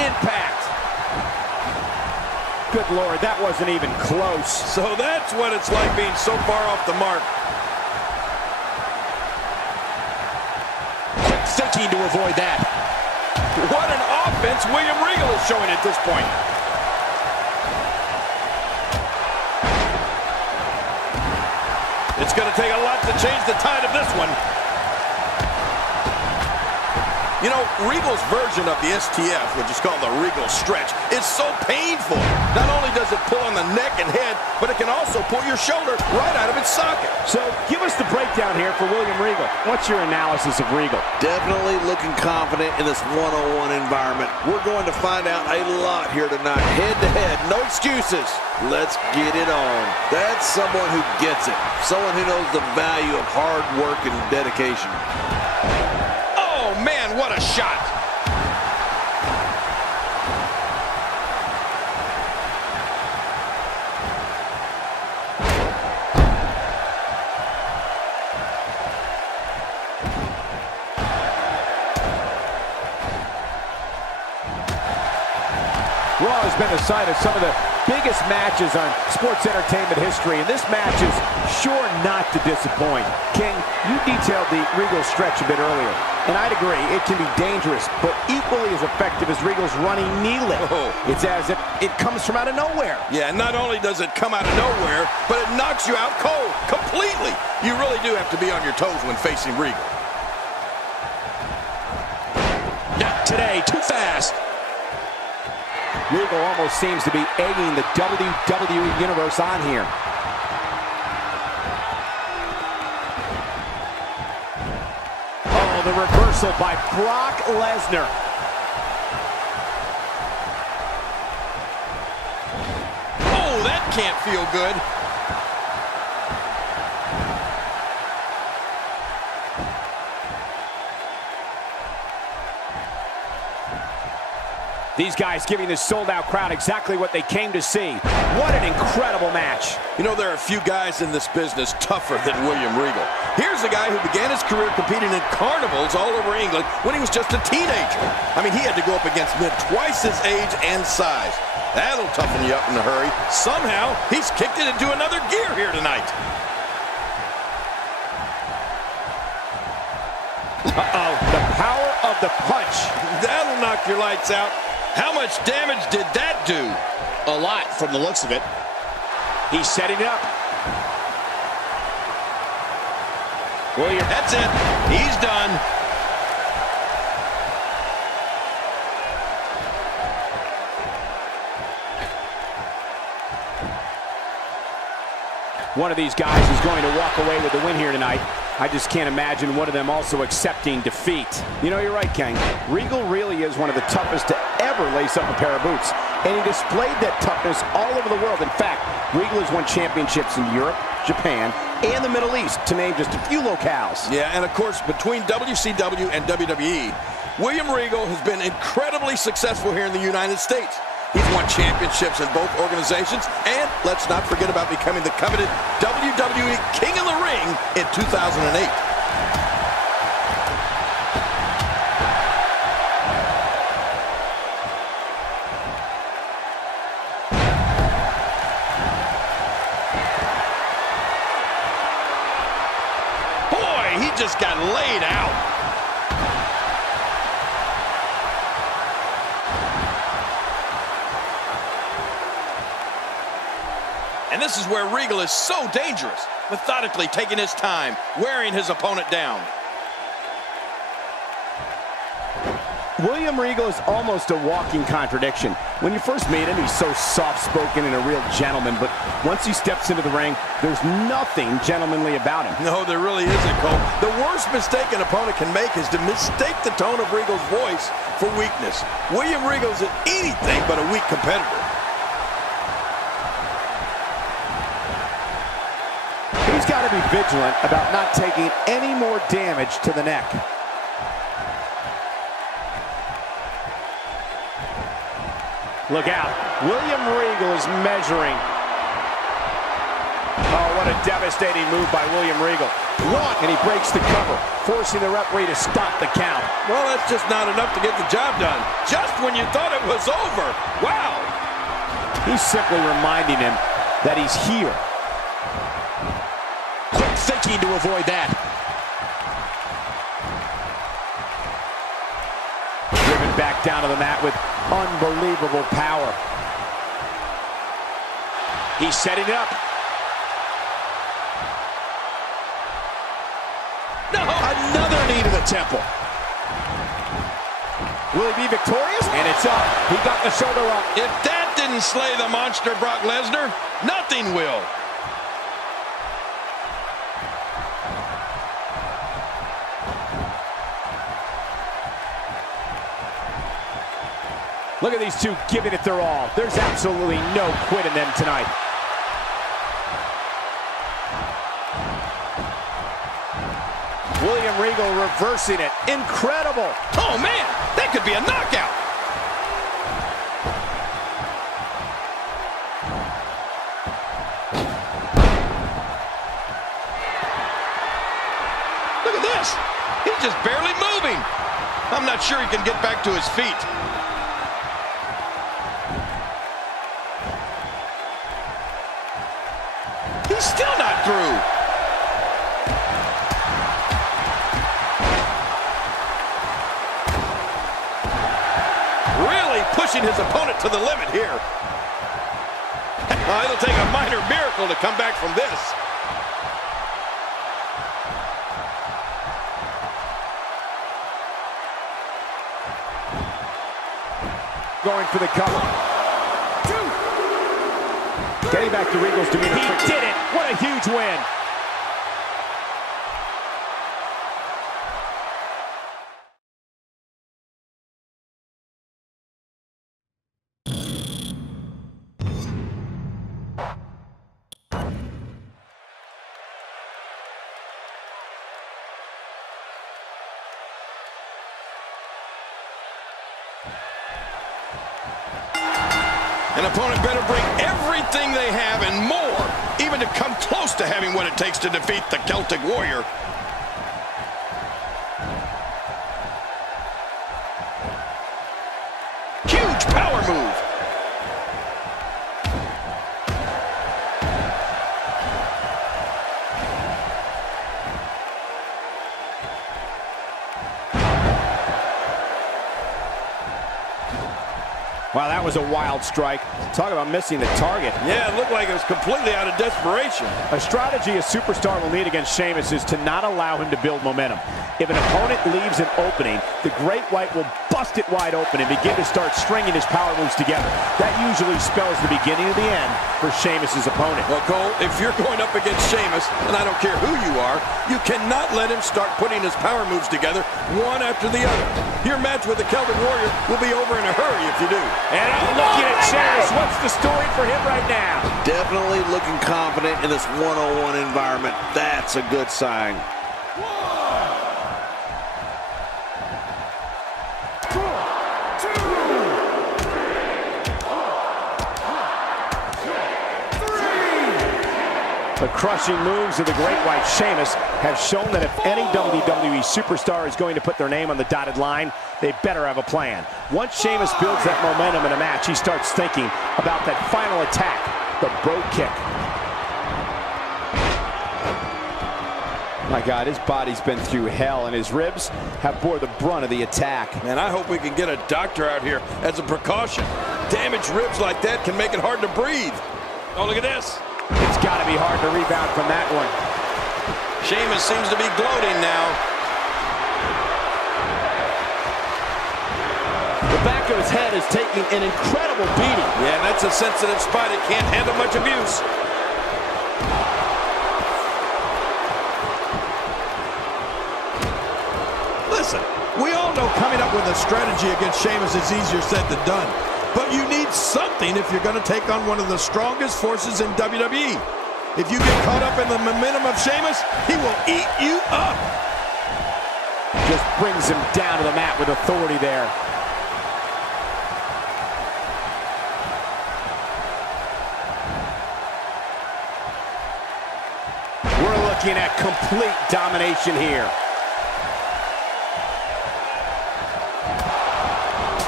impact. Good Lord, that wasn't even close. So that's what it's like being so far off the mark. Quick thinking to avoid that. What an offense William Regal is showing at this point. It's going to take a lot to change the tide of this one. You know, Regal's version of the STF, which is called the Regal stretch, is so painful. Not only does it pull on the neck and head, but it can also pull your shoulder right out of its socket. So give us the breakdown here for William Regal. What's your analysis of Regal? Definitely looking confident in this one-on-one environment. We're going to find out a lot here tonight. Head-to-head, no excuses. Let's get it on. That's someone who gets it. Someone who knows the value of hard work and dedication. Man, what a shot. Raw has been the site of some of the biggest matches on sports entertainment history, and this match is sure not to disappoint. King, you detailed the Regal stretch a bit earlier, and I'd agree, it can be dangerous, but equally as effective as Regal's running knee lift. It's as if it comes from out of nowhere. Yeah, not only does it come out of nowhere, but it knocks you out cold, completely. You really do have to be on your toes when facing Regal. Not today, too fast. Regal almost seems to be egging the WWE Universe on here. Oh, the reversal by Brock Lesnar. Oh, that can't feel good. These guys giving this sold-out crowd exactly what they came to see. What an incredible match. You know, there are a few guys in this business tougher than William Regal. Here's a guy who began his career competing in carnivals all over England when he was just a teenager. I mean, he had to go up against men twice his age and size. That'll toughen you up in a hurry. Somehow, he's kicked it into another gear here tonight. Uh-oh, the power of the punch. That'll knock your lights out. How much damage did that do? A lot from the looks of it. He's setting it up. William, that's it. He's done. One of these guys is going to walk away with the win here tonight. I just can't imagine one of them also accepting defeat. You know, you're right, King. Regal really is one of the toughest to ever lace up a pair of boots. And he displayed that toughness all over the world. In fact, Regal has won championships in Europe, Japan, and the Middle East, to name just a few locales. Yeah, and of course, between WCW and WWE, William Regal has been incredibly successful here in the United States. He's won championships in both organizations, and let's not forget about becoming the coveted WWE King of the Ring in 2008. Boy, he just got laid out. And this is where Regal is so dangerous, methodically taking his time, wearing his opponent down. William Regal is almost a walking contradiction. When you first meet him, he's so soft-spoken and a real gentleman, but once he steps into the ring, there's nothing gentlemanly about him. No, there really isn't, Cole. The worst mistake an opponent can make is to mistake the tone of Regal's voice for weakness. William Regal is anything but a weak competitor. He's got to be vigilant about not taking any more damage to the neck. Look out. William Regal is measuring. Oh, what a devastating move by William Regal. One, and he breaks the cover, forcing the referee to stop the count. Well, that's just not enough to get the job done. Just when you thought it was over. Wow. He's simply reminding him that he's here. Quick thinking to avoid that. Driven back down to the mat with unbelievable power. He's setting it up. No! Another knee to the temple. Will he be victorious? And it's up. He got the shoulder up. If that didn't slay the monster Brock Lesnar, nothing will. Look at these two giving it their all. There's absolutely no quit in them tonight. William Regal reversing it. Incredible. Oh, man, that could be a knockout. Look at this. He's just barely moving. I'm not sure he can get back to his feet. He's still not through. Really pushing his opponent to the limit here. It'll take a minor miracle to come back from this. Going for the cover. Getting back to Regal's demeanor. He did it. What a huge win. An opponent better bring everything they have and more, even to come close to having what it takes to defeat the Celtic Warrior. Huge power move. Wow, that was a wild strike. Talk about missing the target. Yeah, it looked like it was completely out of desperation. A strategy a superstar will need against Sheamus is to not allow him to build momentum. If an opponent leaves an opening, the Great White will bust it wide open and begin to start stringing his power moves together. That usually spells the beginning of the end for Sheamus's opponent. Well, Cole, if you're going up against Sheamus, and I don't care who you are, you cannot let him start putting his power moves together one after the other. Your match with the Celtic Warrior will be over in a hurry if you do. And I'm looking at Sheamus. What's the story for him right now? Definitely looking confident in this one-on-one environment. That's a good sign. The crushing moves of the Great White Sheamus have shown that if any WWE superstar is going to put their name on the dotted line, they better have a plan. Once Sheamus builds that momentum in a match, he starts thinking about that final attack, the Bro Kick. My God, his body's been through hell, and his ribs have bore the brunt of the attack. Man, I hope we can get a doctor out here as a precaution. Damaged ribs like that can make it hard to breathe. Oh, look at this. It's got to be hard to rebound from that one. Sheamus seems to be gloating now. The back of his head is taking an incredible beating. Yeah, that's a sensitive spot. It can't handle much abuse. Listen, we all know coming up with a strategy against Sheamus is easier said than done. But you need something if you're going to take on one of the strongest forces in WWE. If you get caught up in the momentum of Sheamus, he will eat you up. Just brings him down to the mat with authority there. looking at complete domination here.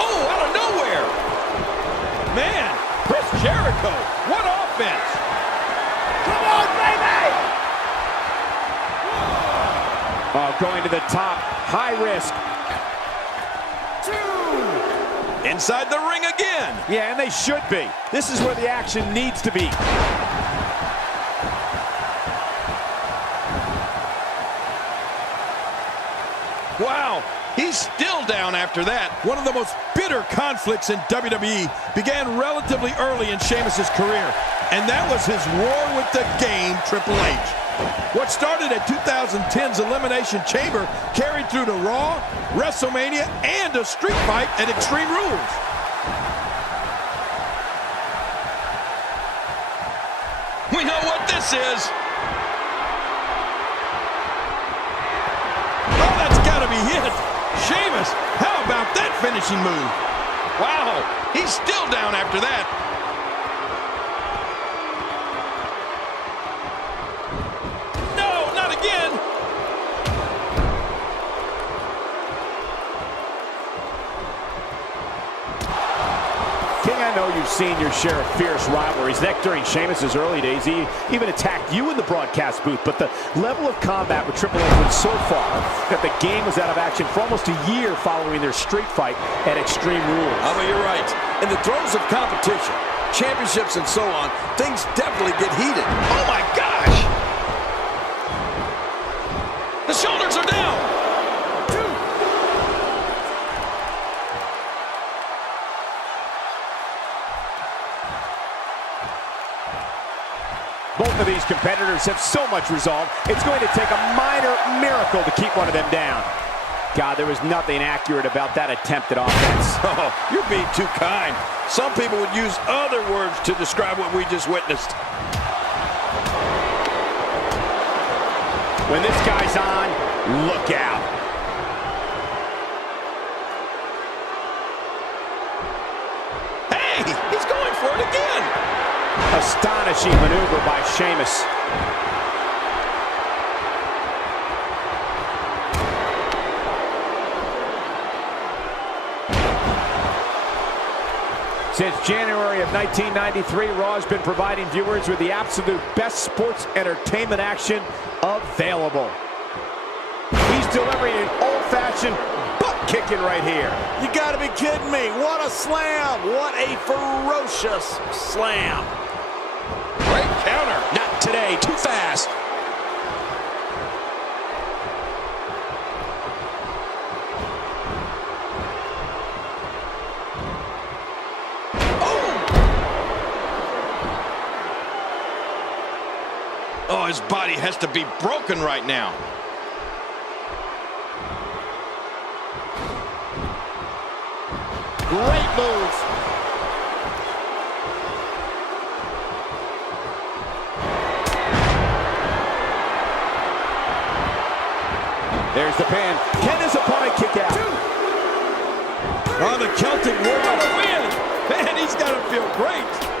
Oh, out of nowhere! Man, Chris Jericho, what offense! Come on, baby! Oh, going to the top, high risk. Inside the ring again. Yeah, and they should be. This is where the action needs to be. Wow, he's still down after that. One of the most bitter conflicts in WWE began relatively early in Sheamus' career, and that was his war with the game, Triple H. What started at 2010's Elimination Chamber carried through to Raw, WrestleMania, and a street fight at Extreme Rules. We know what this is. Oh, that's got to be it. Sheamus, how about that finishing move? Wow, he's still down after that. No, not again. King, I know you've seen your share of fierce rivalries. Heck, during Sheamus' early days, he even attacked you in the broadcast booth. But the level of combat with Triple H went so far that the game was out of action for almost a year following their street fight at Extreme Rules. I mean, you're right. In the throes of competition, championships and so on, things definitely get heated. Oh my gosh! The shoulders are down. Both of these competitors have so much resolve, it's going to take a minor miracle to keep one of them down. God, there was nothing accurate about that attempt at offense. Oh, you're being too kind. Some people would use other words to describe what we just witnessed. When this guy's on, look out. Hey, he's going for it again. Astonishing maneuver by Sheamus. Since January of 1993, Raw has been providing viewers with the absolute best sports entertainment action available. He's delivering an old-fashioned butt-kicking right here. You gotta be kidding me. What a slam. What a ferocious slam. Great counter. Not today, too fast. Oh, his body has to be broken right now. Great move. There's the pin. Can his opponent kick out? Oh, the Celtic War to win. Man, he's got to feel great.